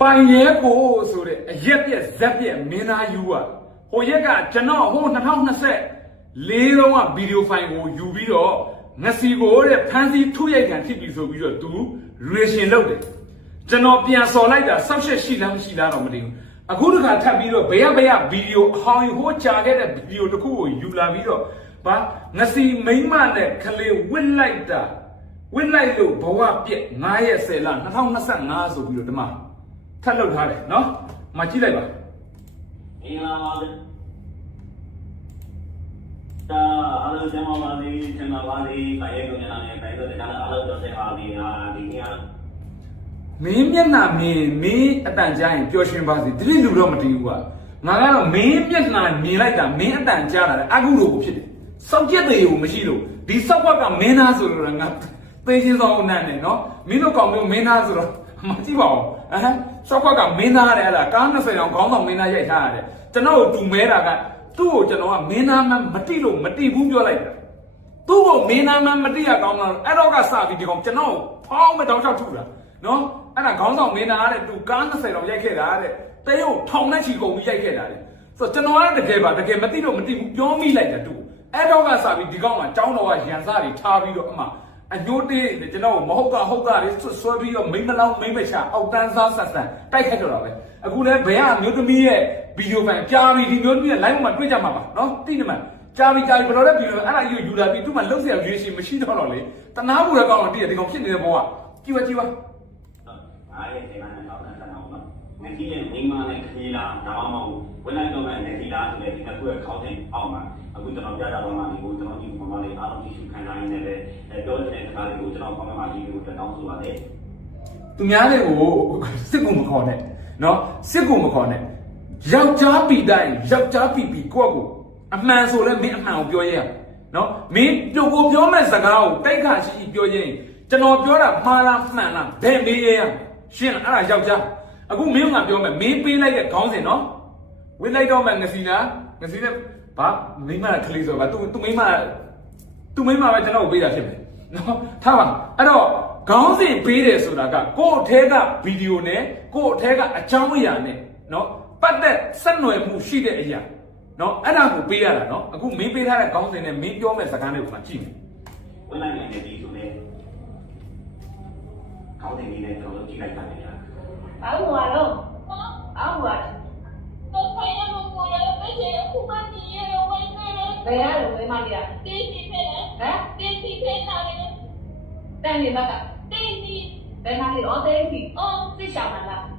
ပိုင်ရဲကိုဆိုတဲ့အရက်ပြက်ဇက်ပြက်မင်းသားယူอ่ะဟိုရက်ကကျွန်တော်ဟို2024တုန်းကဗီဒီယိုဖိုင်ကိုယူပြီးတော့ငစီကိုတဲ့ဖန်စီထုရိုက်ကန်ဖြစ်ပြီဆိုပြီးတော့သူရေရှင်လုပ်တယ်ကျွန်တော်ပြန်စော်လိုက်တာဆောက်ရှက်ရှိလားမရှိလားတော့မသိဘူးအခုတခါထပ်ပြီးတော့ဘယ်ဗီဒီယိုအဟောင်းဟိုကြာခဲ့တဲ့ဗီဒီယိုတစ်ခုကိုယူလာပြီးတော့ဘာငစီမိမ့်မနဲ့ခလေးဝစ်လိုက်တာဝစ်လိုက်လို့ဘဝပြက်9ရက်10လ2025ဆိုပြီးတော့ဒီမှာထပ်လုပ်ထားတယ်နော်မကြည့်လိုက်ပါအင်္ဂလာပါဒါအားလုံးကျမ်းမာပါစေကျမ်းမာပါစေခရဲကုန်ရတဲ့ပဲတော့တရားအားလုံးတော်တဲ့ပါစေဟာဒီနေ့အားမင်းမျက်နှာမင်းအတန်ကြားရင်ပျော်ရွှင်ပါစေဒီလူတော့မတည်ဘူးကငါကတော့မင်းမျက်နှာမြင်လိုက်တာမင်းအတန်ကြားလာတယ်အကုလို့ဖြစ်တယ်စောက်ကျက်တွေကိုမရှိလို့ဒီစောက်ဘက်ကမင်းသားဆိုတော့ငါသိချင်းဆောင်အနံ့နဲ့နော်မင်းတို့ကောင်မျိုးမင်းသားဆိုတော့မကြည့်ပါဘူးစောက်ဘက်ကမင်းသားတဲ့အဲ့ဒါကား20တောင်ခေါင်းဆောင်မင်းသားရိုက်ထားရတယ်ကျွန်တော်တို့တူမဲတာကသူ့ကိုကျွန်တော်ကမင်းသားမှမတိလို့မတိဘူးပြောလိုက်တာသူ့ကိုမင်းသားမှမတိရကောင်းတော့အဲ့တော့ကစပြီးဒီကောင်ကျွန်တော်ဖောင်းမတောင်းချောက်ထုတာနော်အဲ့ဒါခေါင်းဆောင်မင်းသားတဲ့သူကား20တောင်ရိုက်ခဲ့တာတဲ့တရုတ်ထောင်နဲ့ချီကုန်ပြီးရိုက်ခဲ့တာတဲ့ဆိုတော့ကျွန်တော်ကတကယ်ပါတကယ်မတိလို့မတိဘူးပြောမိလိုက်တာသူအဲ့တော့ကစပြီးဒီကောင်ကចောင်းတော်ကရန်စားတွေထားပြီးတော့အမှအညိုးတေးကျွန်တော်မဟုတ်တာတွေဆွဲပြီးတော့မိမလောင်းမိမချအောက်တန်းစားဆက်ဆန်တိုက်ခတ်တော့တာပဲအခုလည်းဘယ်ကမျိုးသမီးရဲ့ဗီဒီယိုဖိုင်ကြားပြီးဒီမျိုးသမီးရဲ့ live မှာတွေ့ကြမှာပါနော်တိနေမှာကြားပြီးဘယ်လိုလဲဗီဒီယိုအဲ့ဒါယူလာပြီးသူ့မှာလုံးစရာရွေးရှင်မရှိတော့လေတနာမှုရကောင်းတော့တည့်ရဒီကောင်ဖြစ်နေတဲ့ဘောကကြည့်ပါအားရဲ့ဒီမှာတော့ဆက်အောင်နော်ငါကြီးရဲ့မိမနဲ့ခကြီးလားဒါမှမဟုတ်ဝင်လိုက်တော့တဲ့ခကြီးလားဆိုတဲ့ဒီတစ်ခုရဲ့ခေါင်းစဉ်အောက်မှာအခုကျွန်တော်ပြကြတော့မှဒီကိုကျွန်တော်ဒီမမလေးအားလုံးကြည့်ရှုခံနိုင်နေတယ်ပြောတဲ့စကားလေးကိုကျွန်တော်commentမှာကြည့်ပြီးတော့တောင်းဆိုပါတယ်သူများတွေကိုစစ်ကူမခေါ်နဲ့နော်စစ်ကူမခေါ်နဲ့ယောက်ျားပီတိုင်းယောက်ျားပီကိုယ့်ကိုအမှန်ဆိုလဲမင်းအမှန်ကိုပြောရရနော်မင်းပြုတ်ကိုပြောမဲ့စကားကိုတိုက်ခါရှိပြောရင်ကျွန်တော်ပြောတာမှားလားမှန်လားဘယ်မေးရရရှင်းလားအဲ့ဒါယောက်ျားအခုမင်းကပြောမယ်မင်းပေးလိုက်တဲ့ခေါင်းစဉ်နော်ဝစ်လိုက်တော့မှငစီနဲ့ဘာမိမကလေးဆိုပါသူမိမပဲကျွန်တော်ပေးတာဖြစ်မယ်နော်ထားပါအဲ့တော့ခေါင်းစဉ်ပေးတယ်ဆိုတာကကိုယ့်အထဲကဗီဒီယိုနဲ့ကိုယ့်အထဲကအကြောင်းအရာနဲ့နော်ပတ်သက်ဆက်နွယ်မှုရှိတဲ့အရာနော်အဲ့ဒါကိုပေးရတာနော်အခုမင်းပေးထားတဲ့ခေါင်းစဉ်နဲ့မင်းပြောမဲ့စကားတွေကိုမှကြည့်မယ်ဝင်လိုက်နေတယ်ဒီဆိုလေခေါင်းစဉ်လေးနဲ့ကျွန်တော်ကြည့်လိုက်ပါတယ်အောက်ပါတော့အောက်ပါတော့ဖိုင်ရလို့ကိုရပဲချေခုမှကြီးရရောဝိုင်းနေတယ်ဘယ်ရလို့ဝိုင်းမလေးอ่ะတင်းစီဖဲဟမ်တင်းစီဖဲထားတယ်တန်နေဘက်ကတင်းစီဘယ်မှာလဲအော်တင်းစီအော်သိချာမလား